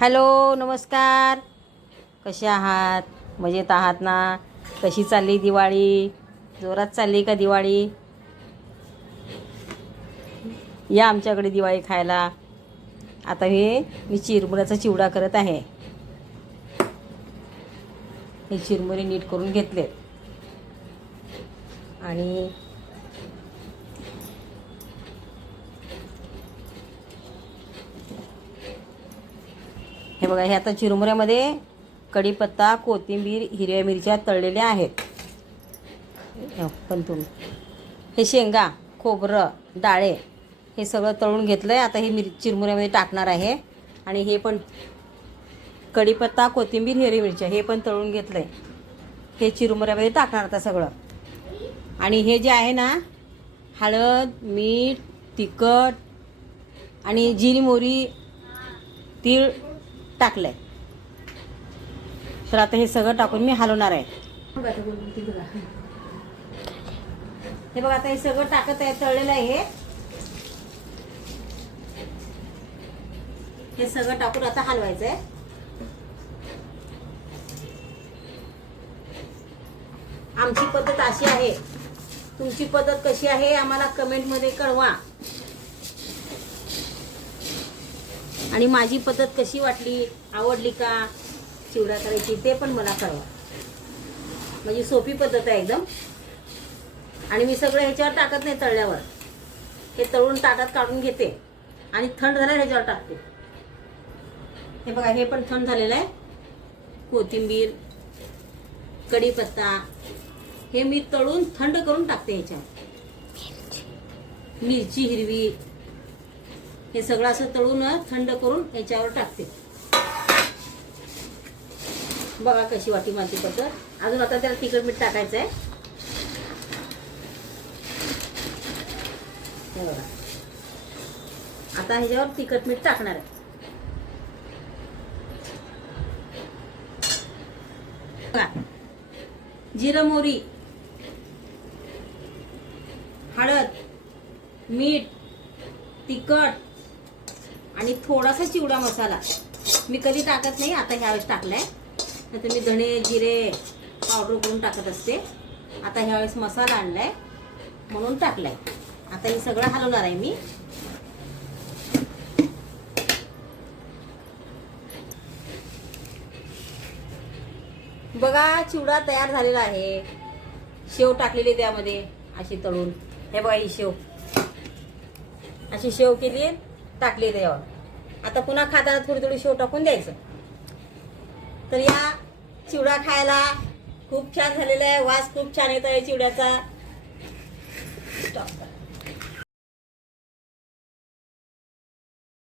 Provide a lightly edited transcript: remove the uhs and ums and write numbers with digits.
Hello, नमस्कार. कसे आहात? मजेत आहात ना? कशी चालली दिवाळी? जोरात चालली का दिवाळी? या आमच्याकडे दिवाळी खायला. आता हे मी चिरमुऱ्याचा चिवडा करत आहे. हे चिरमुरे नीट करून घेतले आणि हे बघा, हे आता चिरमुऱ्यामध्ये कढीपत्ता, कोथिंबीर, हिरव्या मिरच्या तळलेल्या आहेत. पण तुम्ही हे शेंगा, खोबरं, डाळे हे सगळं तळून घेतलं आहे. आता हे चिरमुऱ्यामध्ये टाकणार आहे. आणि हे पण कढीपत्ता, कोथिंबीर, हिरवी मिरच्या हे पण तळून घेतलं आहे. हे चिरमुऱ्यामध्ये टाकणार आता सगळं. आणि हे जे आहे ना, हळद, मीठ, तिखट आणि जिरी, मोहरी, तीळ टाकलंय. तर आता हे सगळं टाकून मी हलवणार आहे. हे बघा, आता हे सगळं टाकत आहे. तळलेलं आहे हे सगळं टाकून आता हलवायचं आहे. आमची पद्धत अशी आहे. तुमची पद्धत कशी आहे आम्हाला कमेंटमध्ये कळवा. आणि माझी पद्धत कशी वाटली, आवडली का चिवडा करायची ते पण मला कळवा. म्हणजे सोपी पद्धत आहे एकदम. आणि मी सगळं ह्याच्यावर टाकत नाही. तळल्यावर हे तळून ताटात काढून घेते आणि थंड झाल्यावर ह्याच्यावर टाकते. हे बघा, हे पण थंड झालेलं आहे. कोथिंबीर, कढीपत्ता हे मी तळून थंड करून टाकते ह्याच्यावर. मिरची हिरवी हे सगळं असं तळून थंड करून ह्याच्यावर टाकते. बघा कशी वाटी माझी पद्धत. अजून आता त्याला तिखट मीठ टाकायचं आहे. हे बघा, आता ह्याच्यावर तिखट मीठ टाकणार आहे. जिरं, मोहरी, हळद, मीठ, तिखट आणि थोडासा चिवडा मसाला मी कधी टाकत नाही. आता ह्यावेळेस टाकलाय. नाहीतर मी धणे जिरे पावडर करून टाकत असते. आता ह्यावेळेस मसाला आणलाय म्हणून टाकलाय. आता हे सगळं हलवणार आहे मी. बघा, चिवडा तयार झालेला आहे. शेव टाकलेली त्यामध्ये अशी तळून. हे बघा, ही शेव अशी शेव केली, टाकली त्यावर. आता पुन्हा खाताना थोडी थोडी शेव टाकून द्यायचं. तर या चिवडा खायला खूप छान झालेला आहे. वास खूप छान येत आहे चिवड्याचा. स्टॉप.